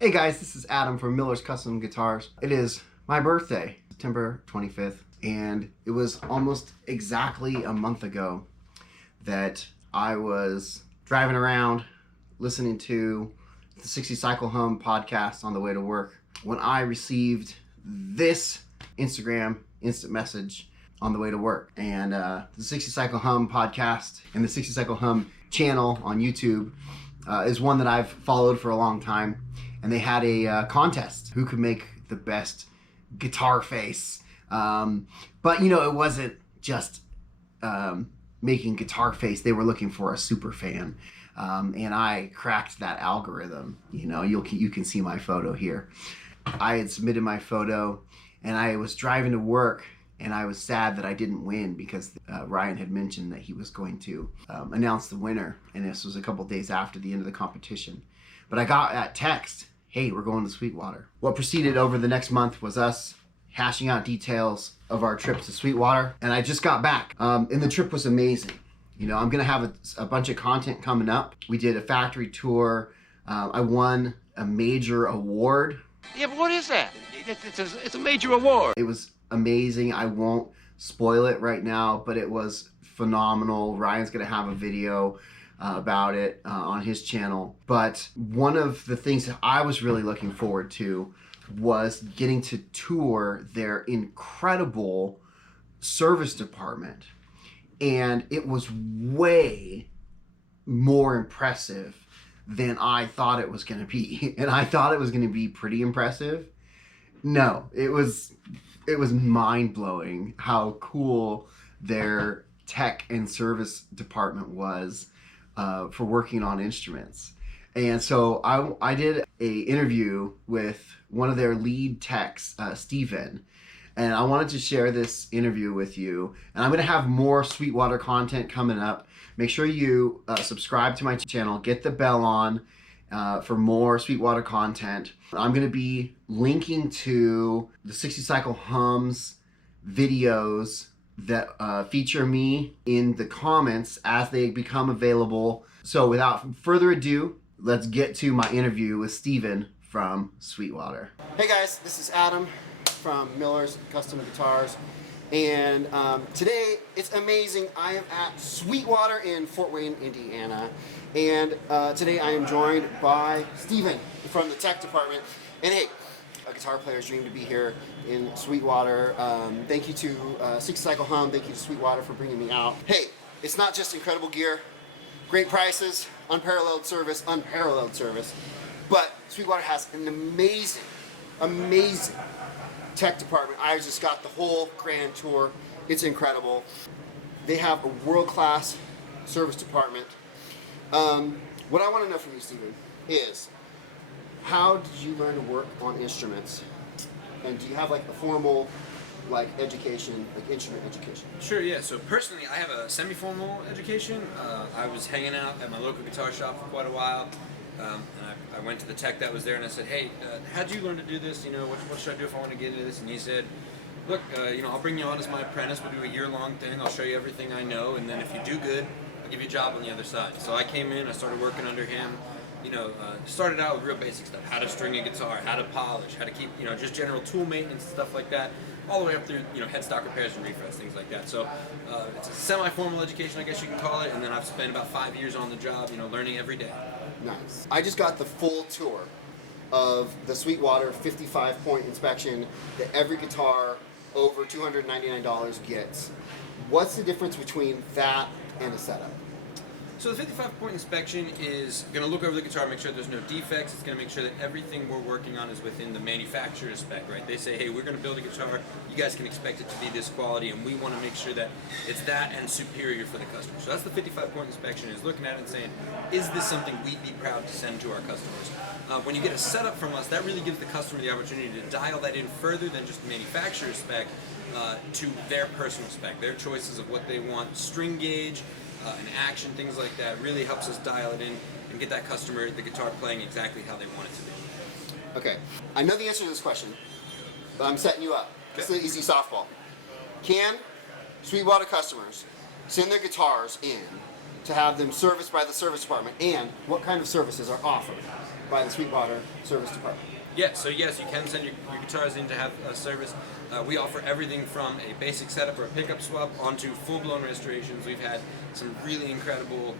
Hey guys, this is Adam from Miller's Custom Guitars. It is my birthday, September 25th, and it was almost exactly a month ago that I was driving around listening to the 60 Cycle Hum podcast on the way to work when I received this Instagram instant message on the way to work. And the 60 Cycle Hum podcast and the 60 Cycle Hum channel on YouTube is one that I've followed for a long time. And they had a contest, who could make the best guitar face. But you know, it wasn't just making guitar face. They were looking for a super fan. And I cracked that algorithm. You know, you can see my photo here. I had submitted my photo and I was driving to work, and I was sad that I didn't win because Ryan had mentioned that he was going to announce the winner. And this was a couple days after the end of the competition. But I got that text, hey, we're going to Sweetwater. What proceeded over the next month was us hashing out details of our trip to Sweetwater. And I just got back. And the trip was amazing. You know, I'm going to have a bunch of content coming up. We did a factory tour. I won a major award. Yeah, but what is that? It's a major award. It was amazing. I won't spoil it right now, but it was phenomenal. Ryan's going to have a video about it on his channel. But one of the things that I was really looking forward to was getting to tour their incredible service department. And it was way more impressive than I thought it was going to be. And I thought it was going to be pretty impressive. No, it was mind-blowing how cool their tech and service department was for working on instruments. And so I did a interview with one of their lead techs, Steven, and I wanted to share this interview with you. And I'm going to have more Sweetwater content coming up. Make sure you subscribe to my channel, get the bell on for more Sweetwater content. I'm going to be linking to the 60 Cycle Hum's videos that feature me in the comments as they become available. So without further ado, let's get to my interview with Steven from Sweetwater. Hey guys, this is Adam from Miller's Custom Guitars. And today, it's amazing. I am at Sweetwater in Fort Wayne, Indiana. And today I am joined by Steven from the tech department. And hey, a guitar player's dream to be here in Sweetwater. Thank you to 60 Cycle Hum. Thank you to Sweetwater for bringing me out. Hey, it's not just incredible gear, great prices, unparalleled service, but Sweetwater has an amazing tech department. I just got the whole grand tour. It's incredible. They have a world-class service department. What I want to know from you, Steven, is how did you learn to work on instruments? And do you have like a formal education, like instrument education? Sure, yeah. So personally, I have a semi-formal education. I was hanging out at my local guitar shop for quite a while. And I went to the tech that was there and I said, hey, how'd you learn to do this? You know, what should I do if I want to get into this? And he said, look, you know, I'll bring you on as my apprentice. We'll do a year-long thing. I'll show you everything I know. And then if you do good, I'll give you a job on the other side. So I came in, I started working under him. You know, started out with real basic stuff, how to string a guitar, how to polish, how to keep, you know, just general tool maintenance and stuff like that, all the way up through, you know, headstock repairs and refrets, things like that. So it's a semi-formal education, I guess you can call it, and then I've spent about 5 years on the job, you know, learning every day. Nice. I just got the full tour of the Sweetwater 55-point inspection that every guitar over $299 gets. What's the difference between that and a setup? So the 55-point inspection is going to look over the guitar, make sure there's no defects. It's going to make sure that everything we're working on is within the manufacturer's spec, right? They say, hey, we're going to build a guitar. You guys can expect it to be this quality, and we want to make sure that it's that and superior for the customer. So that's the 55-point inspection, is looking at it and saying, is this something we'd be proud to send to our customers? When you get a setup from us, that really gives the customer the opportunity to dial that in further than just the manufacturer's spec to their personal spec, their choices of what they want, string gauge, and action, things like that, really helps us dial it in and get that customer the guitar playing exactly how they want it to be. Okay, I know the answer to this question, but I'm setting you up. This is an easy softball. Can Sweetwater customers send their guitars in to have them serviced by the service department, and what kind of services are offered by the Sweetwater Service Department? Yeah, so yes, you can send your guitars in to have a service. We offer everything from a basic setup or a pickup swap onto full-blown restorations. We've had some really incredible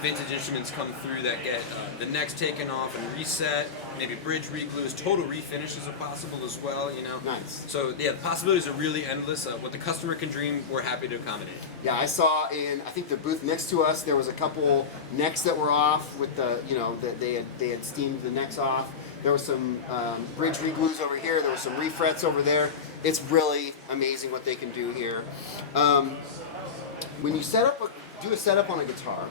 vintage instruments come through that get the necks taken off and reset, maybe bridge re-glues, total refinishes are possible as well, you know. Nice. So yeah, the possibilities are really endless. What the customer can dream, we're happy to accommodate. Yeah, I saw in, I think the booth next to us, there was a couple necks that were off with the, you know, they had steamed the necks off. There was some bridge re-glues over here. There was some refrets over there. It's really amazing what they can do here. When you do a setup on a guitar,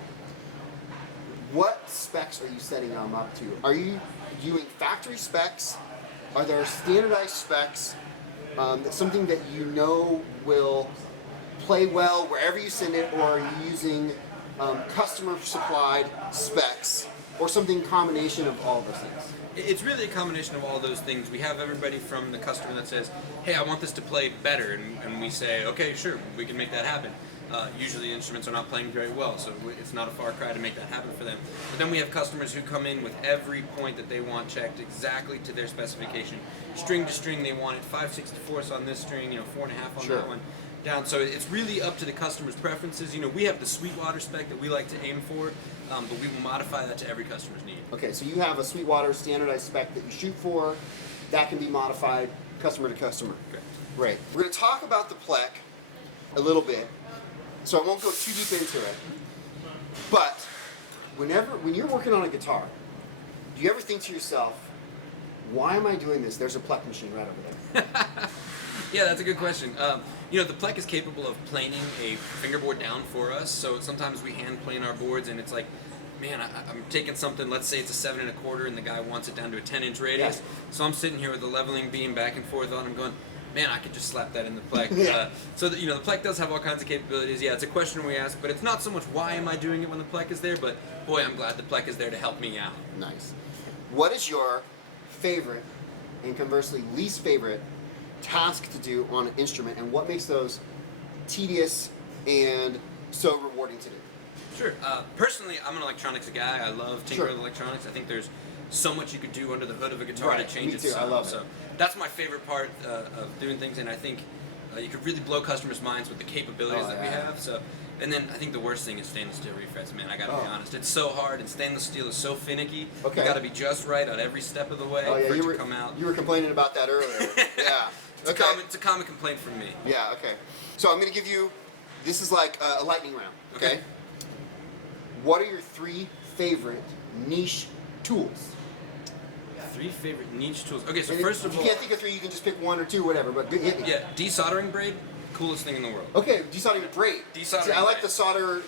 what specs are you setting them up to? Are you doing factory specs? Are there standardized specs? Something that you know will play well wherever you send it, or are you using customer supplied specs, or something combination of all those things? It's really a combination of all those things. We have everybody from the customer that says, hey, I want this to play better, and we say, okay, sure, we can make that happen. Usually the instruments are not playing very well, so it's not a far cry to make that happen for them. But then we have customers who come in with every point that they want checked exactly to their specification. String to string, they want it 5/64 on this string, 4.5 on Sure. that one. Down, so it's really up to the customer's preferences. We have the Sweetwater spec that we like to aim for, but we will modify that to every customer's need. Okay, so you have a Sweetwater standardized spec that you shoot for. That can be modified customer to customer. Correct. Right. We're going to talk about the Plek a little bit, so I won't go too deep into it. But when you're working on a guitar, do you ever think to yourself, why am I doing this? There's a Plek machine right over there. Yeah, that's a good question. The Plek is capable of planing a fingerboard down for us, so sometimes we hand plane our boards, and it's like, man, I'm taking something, let's say it's a 7 1/4, and the guy wants it down to a 10-inch radius. Yeah. So I'm sitting here with the leveling beam back and forth on, I'm going, man, I could just slap that in the Plek. Yeah. The Plek does have all kinds of capabilities. Yeah, it's a question we ask, but it's not so much why am I doing it when the Plek is there, but boy, I'm glad the Plek is there to help me out. Nice. What is your favorite, and conversely least favorite, task to do on an instrument, and what makes those tedious and so rewarding to do? Sure. Personally, I'm an electronics guy. I love tinkering Sure. with electronics. I think there's so much you could do under the hood of a guitar Right. to change Me it. too. I love it. So that's my favorite part of doing things, and I think you could really blow customers' minds with the capabilities that we yeah. have. So, and then I think the worst thing is stainless steel refrets. Man, I gotta be honest, it's so hard, and stainless steel is so finicky. Okay. You gotta be just right on every step of the way Oh yeah, for it you to were come out. you were complaining about that earlier. Yeah. Okay. It's a common complaint from me. Yeah. Okay. So I'm gonna give you. This is like a lightning round. Okay. What are your 3 favorite niche tools? 3 favorite niche tools. Okay, so And first if of you all, can't think of 3, you can just pick 1 or 2, whatever. But hit me. yeah, desoldering braid, coolest thing in the world. Okay, desoldering braid. Desoldering See, I like braid. the solder,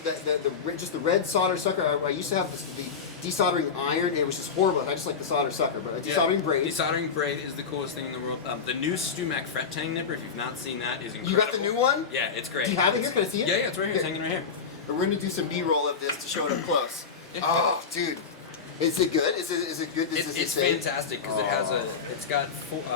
just the red solder sucker. I used to have the desoldering iron, and it was just horrible. I just like the solder sucker, but desoldering braid. Desoldering braid is the coolest thing in the world. The new StewMac fret tang nipper, if you've not seen that, is incredible. You got the new one? Yeah, it's great. Do you have it here? Can I see it? Yeah, it's right here. It's hanging right here. We're gonna do some B-roll of this to show it up close. Yeah. Oh, dude, is it good? Is it good? It's fantastic because it's got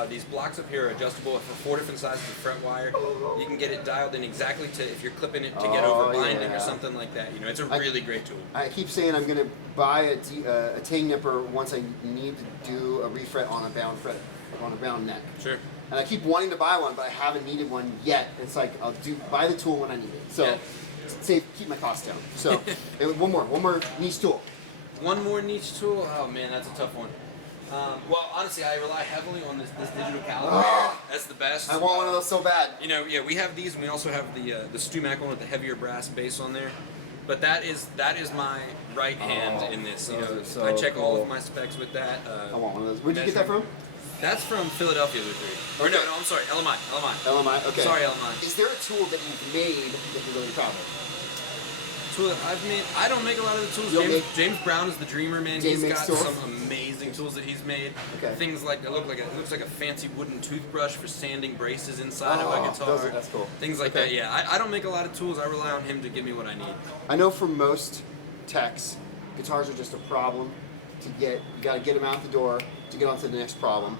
these blocks up here are adjustable for 4 different sizes of fret wire. You can get it dialed in exactly to if you're clipping it to get over binding or something like that. It's a really great tool. I keep saying I'm gonna buy a tang nipper once I need to do a refret on a bound fret, on a bound neck. Sure. And I keep wanting to buy one, but I haven't needed one yet. It's like I'll buy the tool when I need it. So Yeah. keep my costs down. So one more niche tool. One more niche tool? Oh man, that's a tough one. Well, honestly, I rely heavily on this digital calibrator. That's the best. I want one of those so bad. Yeah, we have these, and we also have the StewMac one with the heavier brass base on there. But that is my right hand in this. those are so I check all cool. of my specs with that. I want one of those. Where'd you get that from? That's from Philadelphia Luthiers. Or no, I'm sorry, LMI. LMI. Okay. Sorry, LMI. Is there a tool that you've made that you're really proud of? Tool that I've made. I don't make a lot of the tools. James Brown is the dreamer, man. James He's makes got tools? some amazing tools that he's made. Okay. Things like it looks like a fancy wooden toothbrush for sanding braces inside of a guitar. That's cool. Things like Okay. that. Yeah, I don't make a lot of tools. I rely on him to give me what I need. I know for most techs, guitars are just a problem to get. You got to get them out the door to get on to the next problem.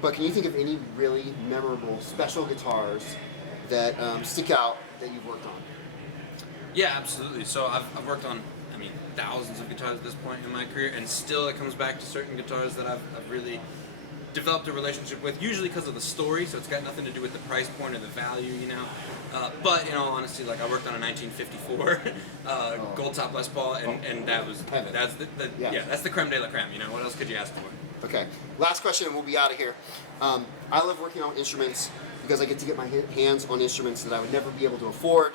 But can you think of any really memorable special guitars that stick out that you've worked on? Yeah, absolutely. So I've worked on, I mean, thousands of guitars at this point in my career, and still it comes back to certain guitars that I've really developed a relationship with, usually because of the story, so it's got nothing to do with the price point or the value, you know. But in all honesty, like I worked on a 1954 gold top Les Paul, and that was Heaven. that's Yeah. that's the creme de la creme. You know, what else could you ask for? Okay. Last question, and we'll be out of here. I love working on instruments because I get to get my hands on instruments that I would never be able to afford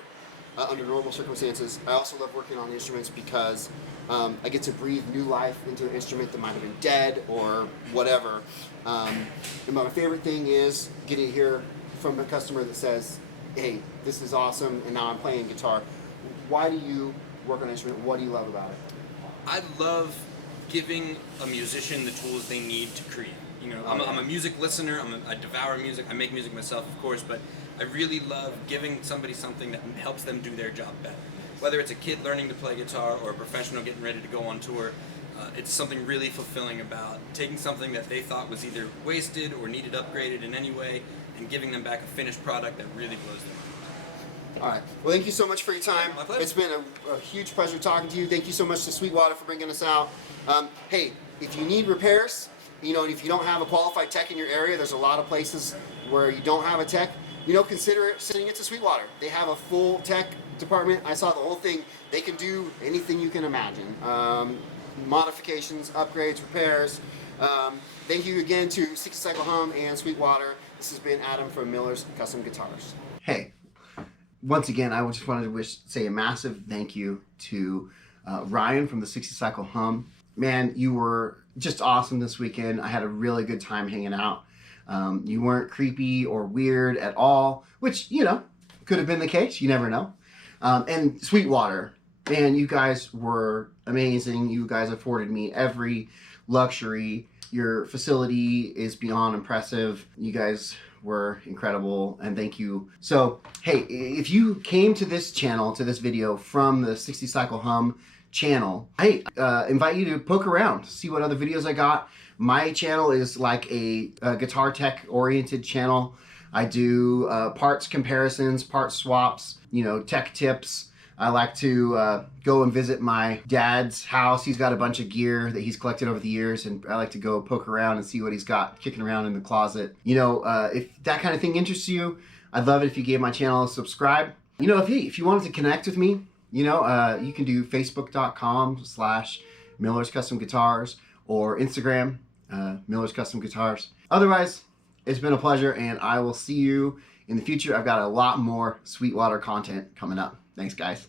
under normal circumstances. I also love working on instruments because I get to breathe new life into an instrument that might have been dead or whatever. And my favorite thing is getting to hear from a customer that says, hey, this is awesome, and now I'm playing guitar. Why do you work on an instrument? What do you love about it? I love giving a musician the tools they need to create. You know, I'm a music listener. I devour music. I make music myself, of course, but I really love giving somebody something that helps them do their job better. Whether it's a kid learning to play guitar or a professional getting ready to go on tour, it's something really fulfilling about taking something that they thought was either wasted or needed upgraded in any way and giving them back a finished product that really blows them away. All right. Well, thank you so much for your time. My pleasure. It's been a huge pleasure talking to you. Thank you so much to Sweetwater for bringing us out. Hey, if you need repairs, you know, if you don't have a qualified tech in your area, there's a lot of places where you don't have a tech. You know, consider sending it to Sweetwater. They have a full tech department. I saw the whole thing. They can do anything you can imagine. Modifications, upgrades, repairs. Thank you again to 60 Cycle Hum and Sweetwater. This has been Adam from Miller's Custom Guitars. Hey, once again, I just wanted to say a massive thank you to Ryan from the 60 Cycle Hum. Man, you were just awesome this weekend. I had a really good time hanging out. You weren't creepy or weird at all, which, you know, could have been the case. You never know. And Sweetwater, man, you guys were amazing. You guys afforded me every luxury. Your facility is beyond impressive. You guys were incredible, and thank you. So, hey, if you came to this channel, to this video from the 60 Cycle Hum channel, I invite you to poke around, see what other videos I got. My channel is like a guitar tech oriented channel. I do parts comparisons, part swaps, you know, tech tips. I like to go and visit my dad's house. He's got a bunch of gear that he's collected over the years, and I like to go poke around and see what he's got kicking around in the closet. You know, if that kind of thing interests you, I'd love it if you gave my channel a subscribe. You know, if you wanted to connect with me, you know, you can do facebook.com/Miller's Custom Guitars or Instagram, Miller's Custom Guitars. Otherwise, it's been a pleasure, and I will see you in the future. I've got a lot more Sweetwater content coming up. Thanks, guys.